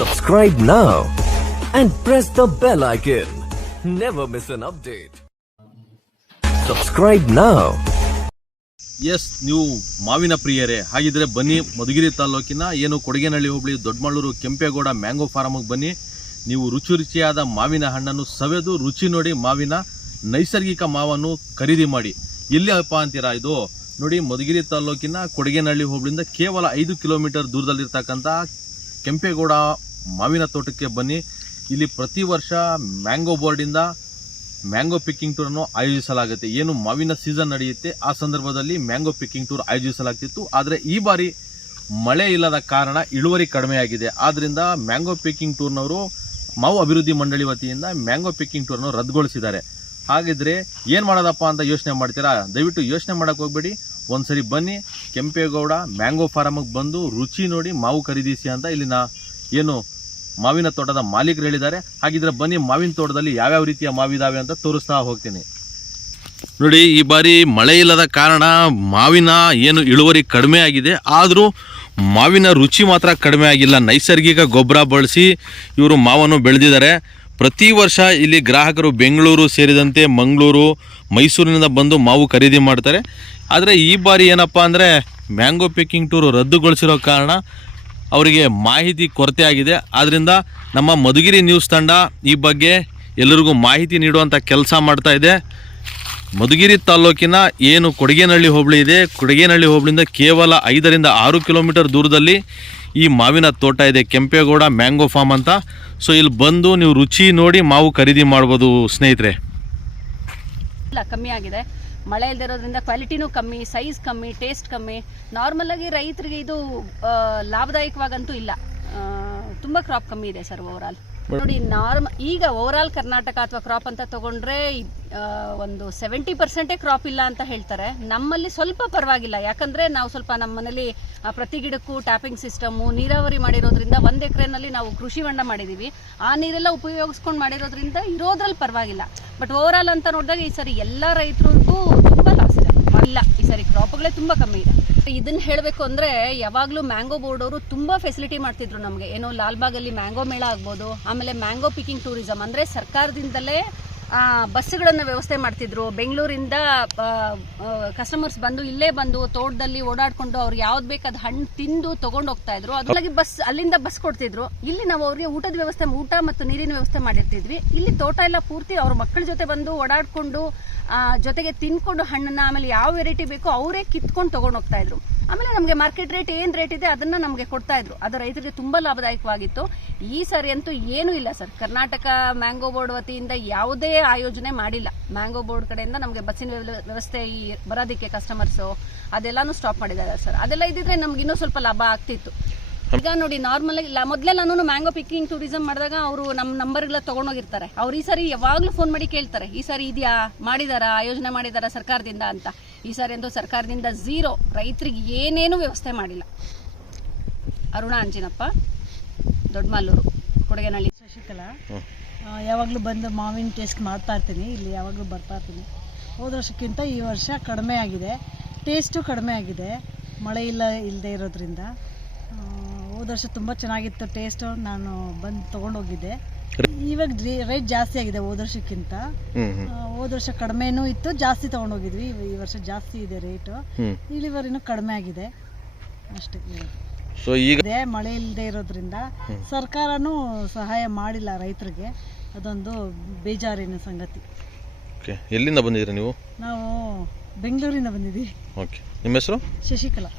Subscribe now and press the bell icon. Never miss an update. Subscribe now. Yes, ನೀವು ಮಾವಿನ ಪ್ರಿಯರೇ ಹಾಗಿದ್ರೆ ಬನ್ನಿ, ಮಧುಗಿರಿ ತಾಲೂಕಿನ ಏನು ಕೊಡಗೇನಹಳ್ಳಿ ಹೋಬಳಿ ದೊಡ್ಡಮಳ್ಳೂರು ಕೆಂಪೇಗೌಡ ಮ್ಯಾಂಗೋ ಫಾರ್ಮ್ಗೆ ಬನ್ನಿ. ನೀವು ರುಚಿಯಾದ ಮಾವಿನ ಹಣ್ಣನ್ನು ಸವೆದು ರುಚಿ ನೋಡಿ ಮಾವಿನ ನೈಸರ್ಗಿಕ ಮಾವನ್ನು ಖರೀದಿ ಮಾಡಿ. ಎಲ್ಲಿ ಅಪ್ಪ ಅಂತೀರಾ? ಇದು ನೋಡಿ, ಮಧುಗಿರಿ ತಾಲೂಕಿನ ಕೊಡಗೇನಹಳ್ಳಿ ಹೋಬಳಿಯಿಂದ ಕೇವಲ 5 ಕಿಲೋಮೀಟರ್ ದೂರದಲ್ಲಿರ್ತಕ್ಕಂಥ ಕೆಂಪೇಗೌಡ ಮಾವಿನ ತೋಟಕ್ಕೆ ಬನ್ನಿ. ಇಲ್ಲಿ ಪ್ರತಿ ವರ್ಷ ಮ್ಯಾಂಗೋ ಬೋರ್ಡಿಂದ ಮ್ಯಾಂಗೋ ಪಿಕ್ಕಿಂಗ್ ಟೂರ್ ಅನ್ನು ಆಯೋಜಿಸಲಾಗುತ್ತೆ. ಏನು ಮಾವಿನ ಸೀಸನ್ ನಡೆಯುತ್ತೆ ಆ ಸಂದರ್ಭದಲ್ಲಿ ಮ್ಯಾಂಗೋ ಪಿಕ್ಕಿಂಗ್ ಟೂರ್ ಆಯೋಜಿಸಲಾಗ್ತಿತ್ತು. ಆದರೆ ಈ ಬಾರಿ ಮಳೆ ಇಲ್ಲದ ಕಾರಣ ಇಳುವರಿ ಕಡಿಮೆಯಾಗಿದೆ. ಆದ್ರಿಂದ ಮ್ಯಾಂಗೋ ಪಿಕ್ಕಿಂಗ್ ಟೂರ್ನವರು ಮಾವು ಅಭಿವೃದ್ಧಿ ಮಂಡಳಿ ವತಿಯಿಂದ ಮ್ಯಾಂಗೋ ಪಿಕ್ಕಿಂಗ್ ಟೂರ್ನ ರದ್ದುಗೊಳಿಸಿದ್ದಾರೆ. ಹಾಗಿದ್ರೆ ಏನು ಮಾಡೋದಪ್ಪ ಅಂತ ಯೋಚನೆ ಮಾಡ್ತೀರಾ? ದಯವಿಟ್ಟು ಯೋಚನೆ ಮಾಡಕ್ಕೆ ಹೋಗ್ಬೇಡಿ, ಒಂದ್ಸರಿ ಬನ್ನಿ ಕೆಂಪೇಗೌಡ ಮ್ಯಾಂಗೋ ಫಾರ್ಮ್ಗೆ ಬಂದು ರುಚಿ ನೋಡಿ ಮಾವು ಖರೀದಿಸಿ ಅಂತ ಇಲ್ಲಿನ ಏನು ಮಾವಿನ ತೋಟದ ಮಾಲೀಕರು ಹೇಳಿದ್ದಾರೆ. ಹಾಗಿದ್ರೆ ಬನ್ನಿ, ಮಾವಿನ ತೋಟದಲ್ಲಿ ಯಾವ್ಯಾವ ರೀತಿಯ ಮಾವಿದಾವೆ ಅಂತ ತೋರಿಸ್ತಾ ಹೋಗ್ತೀನಿ. ನೋಡಿ, ಈ ಬಾರಿ ಮಳೆ ಇಲ್ಲದ ಕಾರಣ ಮಾವಿನ ಏನು ಇಳುವರಿ ಕಡಿಮೆ ಆಗಿದೆ. ಆದರೂ ಮಾವಿನ ರುಚಿ ಮಾತ್ರ ಕಡಿಮೆ ಆಗಿಲ್ಲ. ನೈಸರ್ಗಿಕ ಗೊಬ್ಬರ ಬಳಸಿ ಇವರು ಮಾವನ್ನು ಬೆಳೆದಿದ್ದಾರೆ. ಪ್ರತಿ ವರ್ಷ ಇಲ್ಲಿ ಗ್ರಾಹಕರು ಬೆಂಗಳೂರು ಸೇರಿದಂತೆ ಮಂಗಳೂರು, ಮೈಸೂರಿನಿಂದ ಬಂದು ಮಾವು ಖರೀದಿ ಮಾಡ್ತಾರೆ. ಆದರೆ ಈ ಬಾರಿ ಏನಪ್ಪ ಅಂದರೆ ಮ್ಯಾಂಗೋ ಪಿಕ್ಕಿಂಗ್ ಟೂರ್ ರದ್ದುಗೊಳಿಸಿರೋ ಕಾರಣ ಅವರಿಗೆ ಮಾಹಿತಿ ಕೊರತೆ ಆಗಿದೆ. ಆದ್ದರಿಂದ ನಮ್ಮ ಮಧುಗಿರಿ ನ್ಯೂಸ್ ತಂಡ ಈ ಬಗ್ಗೆ ಎಲ್ಲರಿಗೂ ಮಾಹಿತಿ ನೀಡುವಂಥ ಕೆಲಸ ಮಾಡ್ತಾ ಇದೆ. ಮಧುಗಿರಿ ತಾಲೂಕಿನ ಏನು ಕೊಡಗೇನಹಳ್ಳಿ ಹೋಬಳಿ ಇದೆ, ಕೊಡಗೇನಹಳ್ಳಿ ಹೋಬಳಿಯಿಂದ ಕೇವಲ 5ರಿಂದ 6 ಕಿಲೋಮೀಟರ್ ದೂರದಲ್ಲಿ ಈ ಮಾವಿನ ತೋಟ ಇದೆ, ಕೆಂಪೇಗೌಡ ಮ್ಯಾಂಗೋ ಫಾರ್ಮ್ ಅಂತ. ಸೊ ಇಲ್ಲಿ ಬಂದು ನೀವು ರುಚಿ ನೋಡಿ ಮಾವು ಖರೀದಿ ಮಾಡ್ಬೋದು ಸ್ನೇಹಿತರೆ. ಇಲ್ಲ, ಕಮ್ಮಿ ಆಗಿದೆ. ಮಳೆ ಇಲ್ದಿರೋದ್ರಿಂದ ಕ್ವಾಲಿಟಿನೂ ಕಮ್ಮಿ, ಸೈಜ್ ಕಮ್ಮಿ, ಟೇಸ್ಟ್ ಕಮ್ಮಿ. ನಾರ್ಮಲ್ ಆಗಿ ರೈತರಿಗೆ ಇದು ಲಾಭದಾಯಕವಾಗಂತೂ ಇಲ್ಲ. ತುಂಬಾ ಕ್ರಾಪ್ ಕಮ್ಮಿ ಇದೆ ಸರ್ ಓವರ್ ಆಲ್. ನೋಡಿ, ಈಗ ಓವರ್ ಆಲ್ ಕರ್ನಾಟಕ ಅಥವಾ ಕ್ರಾಪ್ ಅಂತ ತಗೊಂಡ್ರೆ ಒಂದು 70% ಕ್ರಾಪ್ ಇಲ್ಲ ಅಂತ ಹೇಳ್ತಾರೆ. ನಮ್ಮಲ್ಲಿ ಸ್ವಲ್ಪ ಪರವಾಗಿಲ್ಲ, ಯಾಕಂದ್ರೆ ನಾವು ಸ್ವಲ್ಪ ನಮ್ಮ ಮನೇಲಿ ಪ್ರತಿ ಗಿಡಕ್ಕೂ ಟ್ಯಾಪಿಂಗ್ ಸಿಸ್ಟಮು, ನೀರಾವರಿ ಮಾಡಿರೋದ್ರಿಂದ 1 ಎಕರೆನಲ್ಲಿ ನಾವು ಕೃಷಿ ಹೊಂಡ ಮಾಡಿದೀವಿ. ಆ ನೀರೆಲ್ಲ ಉಪಯೋಗಿಸ್ಕೊಂಡು ಮಾಡಿರೋದ್ರಿಂದ ಇರೋದ್ರಲ್ಲಿ ಪರವಾಗಿಲ್ಲ. ಬಟ್ ಓವರ್ ಆಲ್ ಅಂತ ನೋಡಿದಾಗ ಈ ಸರಿ ಎಲ್ಲ ರೈತರಿಗೂ ತುಂಬಾ ಲಾಸ್ ಇದೆ. ಇಲ್ಲ, ಈ ಸರಿ ಕ್ರಾಪ್ಗಳೇ ತುಂಬಾ ಕಮ್ಮಿ ಇದೆ. ಇದನ್ನ ಹೇಳಬೇಕು ಅಂದ್ರೆ ಯಾವಾಗಲೂ ಮ್ಯಾಂಗೋ ಬೋರ್ಡ್ ಅವರು ತುಂಬಾ ಫೆಸಿಲಿಟಿ ಮಾಡ್ತಿದ್ರು ನಮಗೆ. ಏನೋ ಲಾಲ್ಬಾಗಲ್ಲಿ ಮ್ಯಾಂಗೋ ಮೇಳ ಆಗ್ಬೋದು, ಆಮೇಲೆ ಮ್ಯಾಂಗೋ ಪಿಕ್ಕಿಂಗ್ ಟೂರಿಸಂ ಅಂದ್ರೆ ಸರ್ಕಾರದಿಂದಲೇ ಬಸ್ಸುಗಳನ್ನು ವ್ಯವಸ್ಥೆ ಮಾಡ್ತಿದ್ರು. ಬೆಂಗಳೂರಿಂದ ಕಸ್ಟಮರ್ಸ್ ಬಂದು ಇಲ್ಲೇ ಬಂದು ತೋಟದಲ್ಲಿ ಓಡಾಡ್ಕೊಂಡು ಅವ್ರಿಗೆ ಯಾವ್ದು ಬೇಕಾದ ಹಣ್ಣು ತಿಂದು ತಗೊಂಡು ಹೋಗ್ತಾ ಇದ್ರು. ಅದ್ರೊಳಗೆ ಅಲ್ಲಿಂದ ಬಸ್ ಕೊಡ್ತಿದ್ರು. ಇಲ್ಲಿ ನಾವು ಅವ್ರಿಗೆ ಊಟದ ವ್ಯವಸ್ಥೆ, ಊಟ ಮತ್ತು ನೀರಿನ ವ್ಯವಸ್ಥೆ ಮಾಡಿರ್ತಿದ್ವಿ. ಇಲ್ಲಿ ತೋಟ ಎಲ್ಲ ಪೂರ್ತಿ ಅವ್ರ ಮಕ್ಕಳ ಜೊತೆ ಬಂದು ಓಡಾಡ್ಕೊಂಡು ಜೊತೆಗೆ ತಿನ್ಕೊಂಡು ಹಣ್ಣನ್ನ, ಆಮೇಲೆ ಯಾವ ವೆರೈಟಿ ಬೇಕೋ ಅವರೇ ಕಿತ್ಕೊಂಡು ತಗೊಂಡು ಹೋಗ್ತಾ ಇದ್ರು. ಆಮೇಲೆ ನಮಗೆ ಮಾರ್ಕೆಟ್ ರೇಟ್ ಏನ್ ರೇಟ್ ಇದೆ ಅದನ್ನ ನಮಗೆ ಕೊಡ್ತಾ ಇದ್ರು. ಅದು ರೈತರಿಗೆ ತುಂಬಾ ಲಾಭದಾಯಕವಾಗಿತ್ತು. ಈ ಸರಿ ಅಂತೂ ಏನೂ ಇಲ್ಲ ಸರ್. ಕರ್ನಾಟಕ ಮ್ಯಾಂಗೋ ಬೋರ್ಡ್ ವತಿಯಿಂದ ಯಾವುದೇ ಆಯೋಜನೆ ಮಾಡಿಲ್ಲ. ಮ್ಯಾಂಗೋ ಬೋರ್ಡ್ ಕಡೆಯಿಂದ ನಮಗೆ ಬಸ್ಸಿನ ವ್ಯವಸ್ಥೆ ಈ ಬರೋದಕ್ಕೆ ಕಸ್ಟಮರ್ಸ್ ಅದೆಲ್ಲಾನು ಸ್ಟಾಪ್ ಮಾಡಿದ್ದಾರೆ ಸರ್. ಅದೆಲ್ಲ ಇದ್ದಿದ್ರೆ ನಮ್ಗೆ ಇನ್ನೂ ಸ್ವಲ್ಪ ಲಾಭ ಆಗ್ತಿತ್ತು. ಈಗ ನೋಡಿ, ನಾರ್ಮಲ್ ಆಗಿ ಮೊದಲೇ ನಾನು ಮ್ಯಾಂಗೋ ಪಿಕ್ಕಿಂಗ್ ಟೂರಿಸಂ ಮಾಡಿದಾಗ ಅವರು ನಮ್ಮ ನಂಬರ್ಗಳ ತಗೊಂಡೋಗಿರ್ತಾರೆ. ಅವ್ರು ಈ ಸಾರಿ ಯಾವಾಗ್ಲೂ ಫೋನ್ ಮಾಡಿ ಕೇಳ್ತಾರೆ, ಈ ಸಾರಿ ಇದೆಯಾ, ಮಾಡಿದಾರ, ಆಯೋಜನೆ ಮಾಡಿದಾರ ಸರ್ಕಾರದಿಂದ ಅಂತ. ಈ ಸಾರಿ ಅಂತೂ ಸರ್ಕಾರದಿಂದ ಝೀರೋ, ರೈತರಿಗೆ ಏನೇನು ವ್ಯವಸ್ಥೆ ಮಾಡಿಲ್ಲ. ಅರುಣಾ ಅಂಜಿನಪ್ಪ, ದೊಡ್ಡಮಲ್ಲೂರು, ಕೊಡಗೇನಹಳ್ಳಿ. ಶಶಿಕಲಾ. ಯಾವಾಗಲೂ ಬಂದು ಮಾವಿನ ಟೇಸ್ಟ್ ಮಾಡ್ತಾ ಇರ್ತೀನಿ, ಇಲ್ಲಿ ಯಾವಾಗಲೂ ಬರ್ತಾ ಇರ್ತೀನಿ. ಹೋದ ವರ್ಷಕ್ಕಿಂತ ಈ ವರ್ಷ ಕಡಿಮೆ ಆಗಿದೆ, ಟೇಸ್ಟು ಕಡಿಮೆ ಆಗಿದೆ, ಮಳೆ ಇಲ್ಲದೆ ಇರೋದ್ರಿಂದ. ಹೋದ ವರ್ಷ ತುಂಬ ಚೆನ್ನಾಗಿತ್ತು ಟೇಸ್ಟು, ನಾನು ಬಂದು ತೊಗೊಂಡೋಗಿದ್ದೆ. ಇವಾಗ ರೇಟ್ ಜಾಸ್ತಿ ಆಗಿದೆ ಹೋದ ವರ್ಷಕ್ಕಿಂತ. ಹೋದ ವರ್ಷ ಕಡಿಮೆನೂ ಇತ್ತು, ಜಾಸ್ತಿ ತೊಗೊಂಡೋಗಿದ್ವಿ. ಈ ವರ್ಷ ಜಾಸ್ತಿ ಇದೆ ರೇಟು, ಇಳುವರಿನೂ ಕಡಿಮೆ ಆಗಿದೆ ಅಷ್ಟೇ. ಸೊ ಈಗ ಮಳೆ ಇಲ್ಲದೆ ಇರೋದ್ರಿಂದ ಸರ್ಕಾರನೂ ಸಹಾಯ ಮಾಡಿಲ್ಲ ರೈತರಿಗೆ, ಅದೊಂದು ಬೇಜಾರಿನ ಸಂಗತಿ. ಎಲ್ಲಿಂದ ಬಂದಿದ್ದೀರಾ ನೀವು? ನಾವು ಬೆಂಗಳೂರಿಂದ ಬಂದಿದ್ದೀವಿ. ನಿಮ್ಮ ಹೆಸರು? ಶಶಿಕಲಾ.